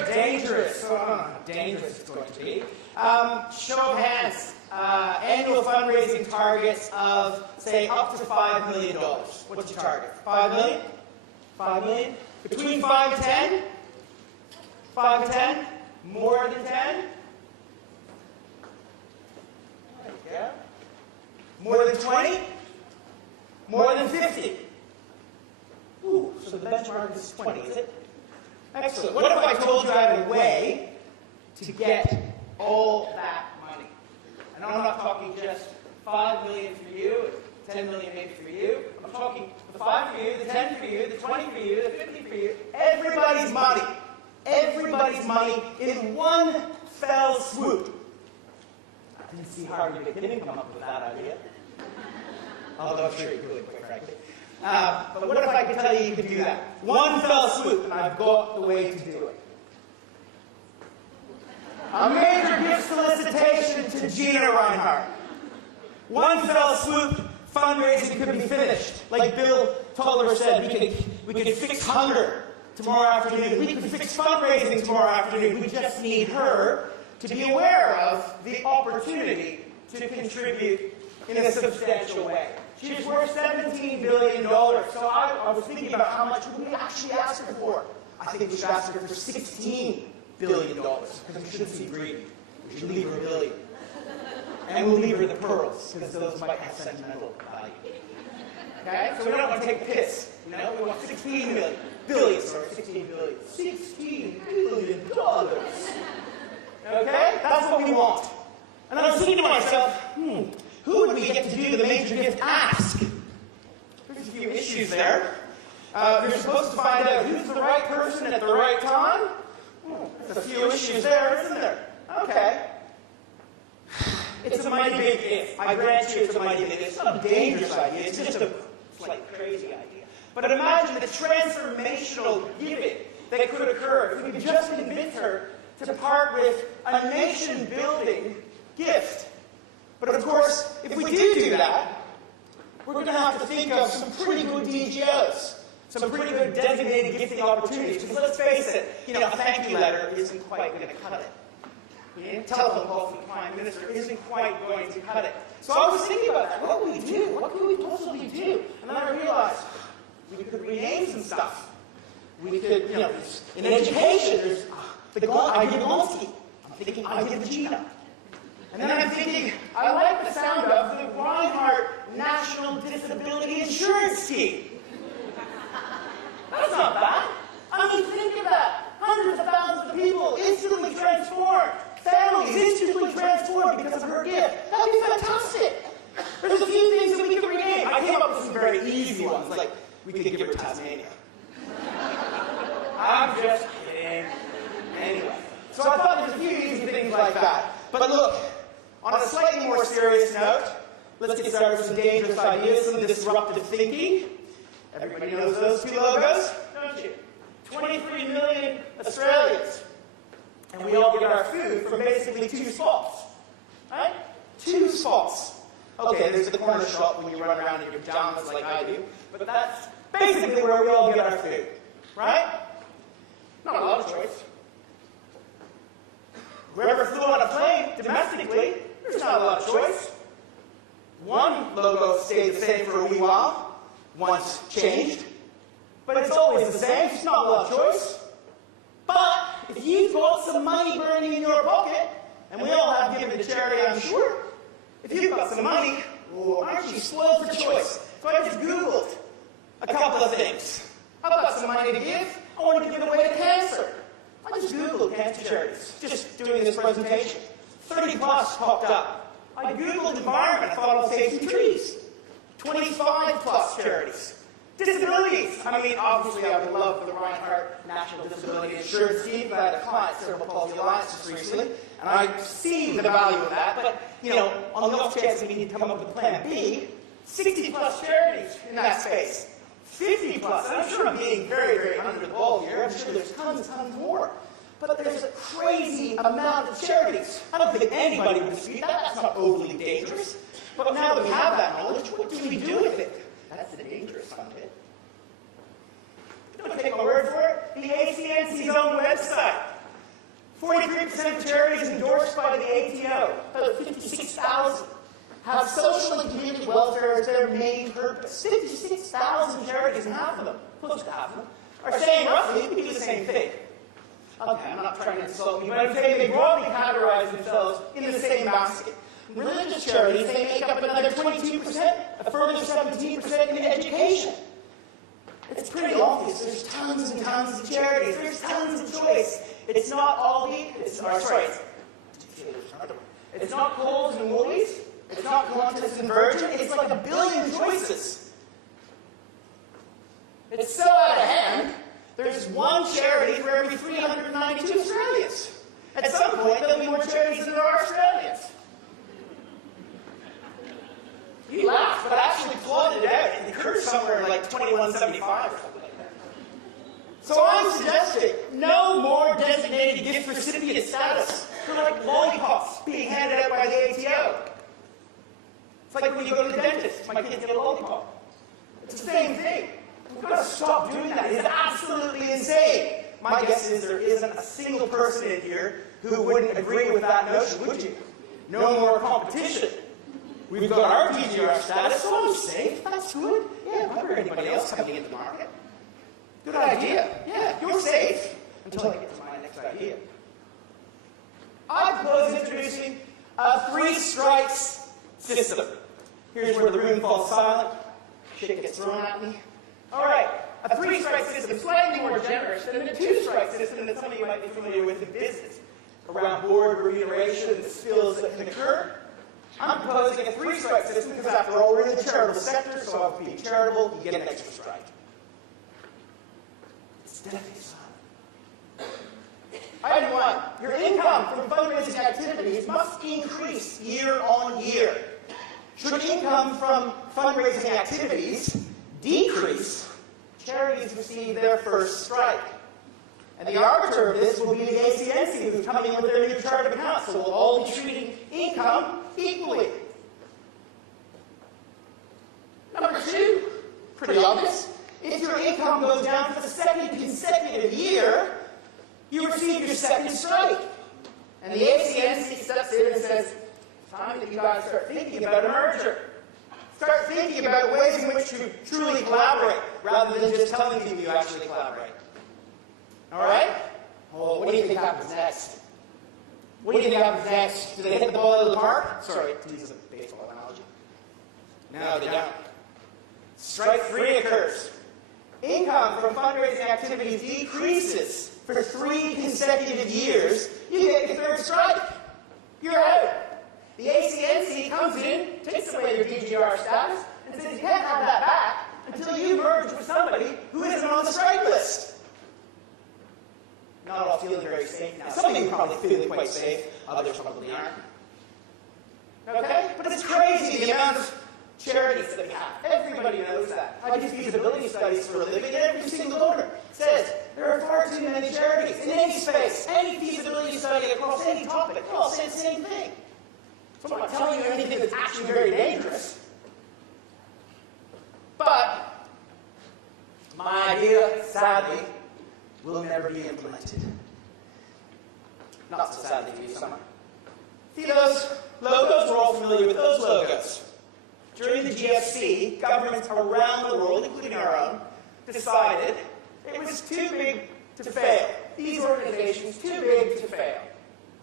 very dangerous. So I don't know how dangerous it's going to be. Show of hands. Annual fundraising targets of, say, up to $5 million. What's your target? 5 million? 5 million? Between 5 and 10? 5 and 10? More than 10? Yeah. More than 20? More than 50? Ooh, so the benchmark is 20, is it? Excellent. What if I told you I had a way to get all that money? And I'm not talking just 5 million for you, 10 million maybe for you. I'm talking the 5 for you, the 10 for you, the 20 for you, the 50 for you. Everybody's money. Everybody's money in one fell swoop. I didn't see how you didn't come up with that idea. Although I'm sure you could, quite frankly. But what if I could tell you you could do that? One fell swoop, and I've got the way to do it. A major gift solicitation to Gina Reinhardt. One fell swoop, fundraising could be finished. Like Bill Tolliver said, we could fix hunger tomorrow afternoon. We could fix fundraising tomorrow afternoon. We just need her to be aware of the opportunity to contribute in a substantial way. She's worth $17 billion. So I was thinking about how much would we actually ask her for. I think we should ask her for $16 billion. Because we shouldn't be greedy. We should leave her $1 billion. And we'll leave her the pearls, because those might have sentimental value. Okay? So we don't want to take the piss. You know? We want 16 million. Billion, sorry, 16 billion. $16 billion. Okay? That's what we want. And then I was thinking to myself, who would we get to do the major gift ask? There's a few issues there. You're supposed to find out who's the right person at the right time. There's a few issues there, isn't there? Okay. It's a mighty big if. I grant you it's a mighty big if. It's not a dangerous idea. It's just a slight crazy idea. But imagine the transformational giving that could occur if we could just convince her to part with a nation-building gift. But of course, if we do that, we're going to have to think of some pretty good DGOs, some pretty good designated gifting opportunities. Because let's face it, a thank you letter isn't quite going to cut it. A telephone call from the Prime Minister isn't quite going to cut it. So I was thinking about that. What would we do? What could we possibly do? And then I realized we could rename some stuff. We could, in education, there's I give Gonski. I'm thinking I give Gina. And then I'm thinking, I like the sound of the Reinhardt National Disability Insurance Scheme. That's not bad. I mean, think of that. Hundreds of thousands of people instantly transformed. Families instantly transformed because of her gift. That would be fantastic. There's a few things that we could rename. I came up with some very easy ones, like we could give her Tasmania. I'm just kidding. Anyway. So I thought there's a few easy things like that. But look, on a slightly more serious note, let's get started with some dangerous ideas, some disruptive thinking. Everybody knows those two logos, don't you? 23 million Australians. And we all get our food from basically 2 spots. Right? 2 spots. Okay, there's the corner shop when you run around in your pajamas like I do, but that's basically where we all get our food. Right? Not a lot of choice. Whoever flew on a plane domestically, there's not a lot of choice. One logo stayed the same for a wee while, once changed. But it's always the same, it's not a lot of choice. But if you've got some money burning in your pocket, and we all have given to charity, I'm sure, if you've got some money, aren't you spoiled for choice? So I just Googled a couple of things. I've got some money to give, I want to give it away to cancer. I just Googled cancer charities, just doing this presentation. 30 plus popped up. I Googled environment, I thought I'll save some trees. 25 plus charities. Disabilities. I mean, obviously I would love the Reinhardt National Disability Insurance Scheme. I had a client, Cerebral Palsy Alliance, just recently, and I see the value of that. But, on the off chance that we need to come up with a plan B, 60 plus charities in that space. 50 plus, and I'm sure I'm being very, very under the ball here. I'm sure there's tons more. But there's a crazy amount of charities. I don't think anybody would dispute that. That's not overly dangerous. But now that we have that knowledge, what do we do with it? That's the dangerous fun bit. Don't take my word for it. The ACNC's own website 43% of charities endorsed by the ATO, about 56,000, have social and community welfare as their main purpose. 56,000 charities, and half of them, close to half of them, are saying roughly we do the same thing. Okay, I'm not trying to insult you, but I'm saying they broadly categorize themselves in the same basket. Religious charities, they make up another 22%, a further 17% in education. It's pretty obvious. There's tons and tons of charities. There's tons of choice. It's not Aldi. It's not Kohl's and Woolies. It's not Qantas and Virgin. It's like a billion choices. It's so out of hand. There's one charity for every 392 Australians. At some point, there'll be more charities than there are Australians. You laugh, but I actually plotted it out. It occurs somewhere like 2175 or something like that. So I'm suggesting no more designated gift recipient status for like lollipops being handed out by the ATO. It's like when you go to the dentist, my kids get a lollipop. It's the same thing. We've got to stop doing that. It's absolutely insane. My guess is there isn't a single person in here who wouldn't agree with that notion, would you? No more competition. We've got our DGR status, so I'm safe. That's good. Yeah, why would anybody else coming into the market? Good idea. Yeah, you're safe. Until I get to my next idea. I propose introducing a 3 strikes system. Here's where the room falls silent. Shit gets thrown at me. All right, a 3 strike system, slightly more generous than the 2 strike system that some of you might be familiar with in business, around board remuneration and the spills that can occur. I'm proposing a 3 strike system because, after all, we're in the charitable sector, so if being charitable, you get an extra strike. It's definitely silent. Item 1, your income from fundraising activities must increase year on year. Should income from fundraising activities decrease, charities receive their first strike. And the arbiter of this will be the ACNC, who's coming in with their new chart of accounts, so we'll all be treating income equally. Number 2, pretty obvious. If your income goes down for the 2nd consecutive year, you receive your 2nd strike. And the ACNC steps in and says, it's time that you guys start thinking about a merger. Start thinking about ways in which to truly collaborate, rather than just telling people you actually collaborate. All right? Oh, what do you think happens next? What do you think happens next? Do they hit the ball out of the park? Sorry, to use a baseball analogy. No, they don't. Strike 3 occurs. Income from fundraising activities decreases for 3 consecutive years. You get your 3rd strike. You're out. The ACNC comes in, takes away your DGR status, and says you can't have that back until you merge with somebody who isn't on the strike list. Not all feeling very safe now. Some of you are probably feeling quite safe. Others probably aren't. Okay? But it's crazy the amount of charities that we have. Everybody knows that. I do feasibility studies for a living, and every single donor says there are far too many charities in any space, any feasibility study across any topic. They all say the same thing. So I'm not telling you anything that's actually very dangerous. But my idea, sadly, will never be implemented. Not so sadly for you, summer. See those logos? We're all familiar with those logos. During the GFC, governments around the world, including our own, decided it was too big to fail. These organizations, too big to fail.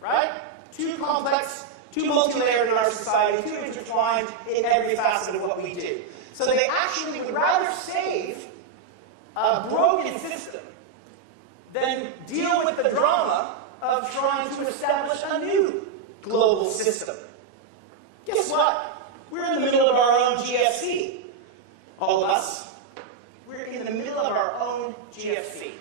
Right? Too complex, too multi-layered in our society, too intertwined in every facet of what we do. So they actually would rather save a broken system than deal with the drama of trying to establish a new global system. Guess what? We're in the middle of our own GFC. All of us. We're in the middle of our own GFC.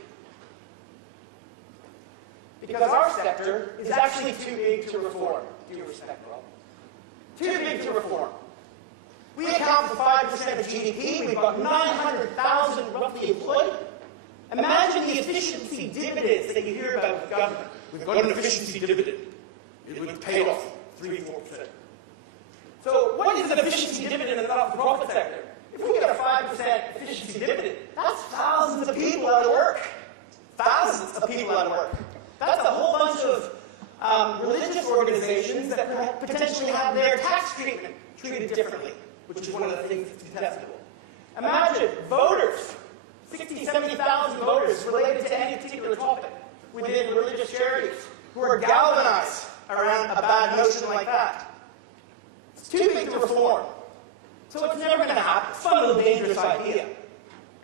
Because our sector is actually too big to reform. Due respect, Rob. Too big to reform. We account for 5% of GDP. We've got 900,000 roughly employed. Imagine the efficiency dividends that you hear about with government. We've got an efficiency dividend. It would pay off 3-4%. So what is an efficiency dividend in the not-for-profit sector? If we get a 5% efficiency dividend, that's thousands of people out of work. Thousands of people out of work. That's a whole bunch of religious organizations that potentially have their tax treatment treated differently, which is one of the things that's contestable. Imagine voters, 60,000, 70,000 voters related to any particular topic within religious charities who are galvanized around a bad notion like that. It's too big to reform. So it's never going to happen. It's a fun little dangerous idea.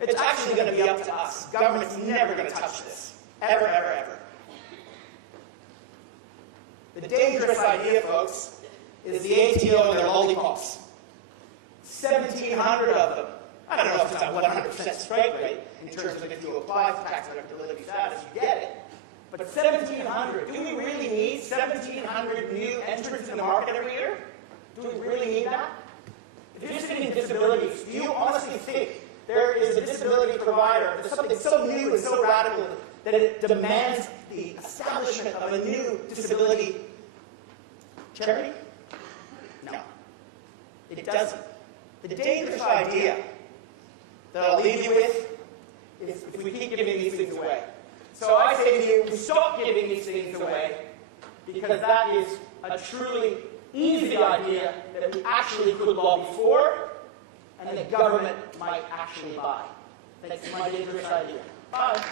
It's actually going to be up to us. Government's never going to touch this. Ever, ever, ever. The dangerous idea, folks, is the ATO and their lollipops. 1,700 of them. I don't know if it's a 100% strike rate in terms of if you apply for tax deductibility status, you get it. But 1,700. Do we really need 1,700 new entrants in the market every year? Do we really need that? If you're sitting in disabilities, do you honestly think there is a disability provider, there's something so new and so radical that it demands the establishment of a new disability charity? No. It doesn't. The dangerous idea that I'll leave you with is if we keep giving these things away. So I say to you, we stop giving these things away because that is a truly easy idea that we actually could lobby for and the government might actually buy. That's my dangerous idea. Bye.